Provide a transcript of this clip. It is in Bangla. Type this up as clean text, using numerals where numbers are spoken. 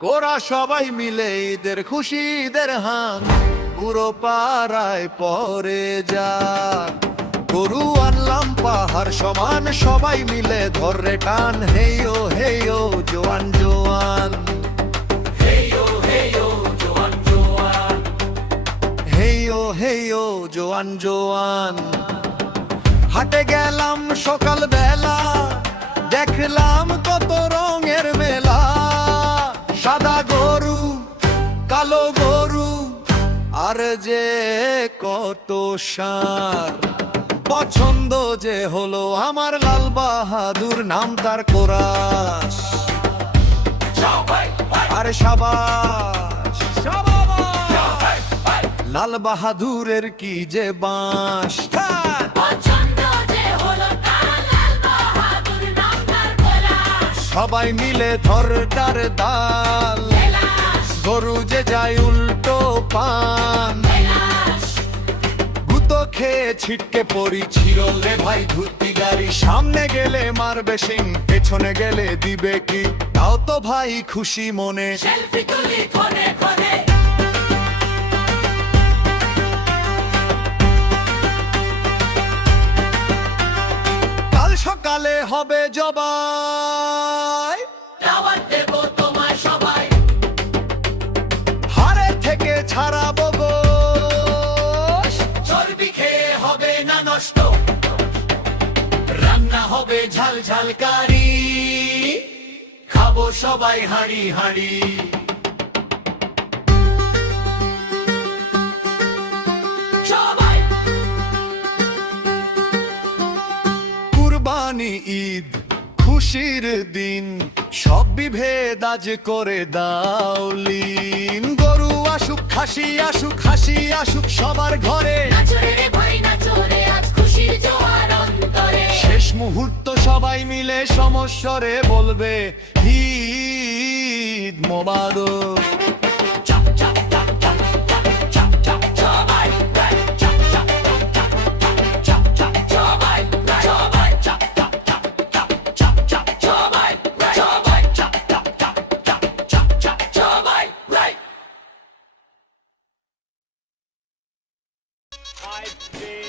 ওরা সবাই মিলে ঈদের খুশি ঈদের হান পুরো পাড়ায় পরে যা গরু আনলাম পাহাড় সমান সবাই মিলে ধরে টান হেইও হেইও জোয়ান জোয়ান হেইও হেইও জোয়ান জোয়ান হেইও হেইও জোয়ান জোয়ান হাটে গেলাম সকাল বেলা দেখলাম কত রঙের মেলা সাদা গরু কালো গরু আর যে কত সার পছন্দ যে হলো আমার লাল বাহাদুর নাম তার কোরাস আরে সাবাস লাল বাহাদুরের কি যে বাঁশ সবাই মিলে ধরটার দাল গরু যে যায় উল্টো পান গুতো খেয়ে ছিটকে পড়ি ছিল রে ভাই ধুতি গাড়ি সামনে গেলে মারবে সিং পেছনে গেলে দিবে কি তাও তো ভাই খুশি মনে সেলফি তুলি ফোনে ফোনে কাল সকালে হবে জবাই দাওয়াত দেব তোমায় সবাই হাড়ের থেকে ছাড়াবো গোশ চর্বি খেয়ে হবে না নষ্ট রান্না হবে ঝাল ঝাল কারি খাবো সবাই হাঁড়ি হাঁড়ি কুরবানি ঈদ খুশির দিন সব বিভেদ আজ করে দাওলিন গরু আসুক খাসি আসুক হাসি আসুক সবার ঘরে শেষ মুহূর্ত সবাই মিলে সমস্বরে বলবে ঈদ মোবারক I've been